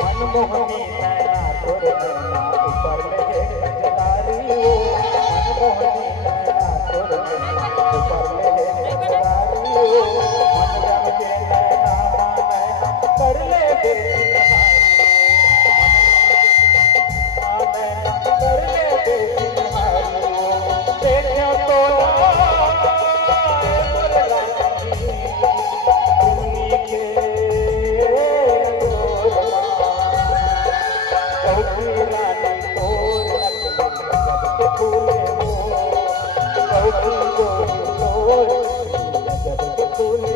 मनमोहनी नैना तोर नैना ऊपर ले गजरारी ओ मनमोहनी नैना तोर नैना ऊपर ले गजरारी ओ मन रम के नैना नैना कर ले नैना कर ले बेहारी ओ देखो तो फूले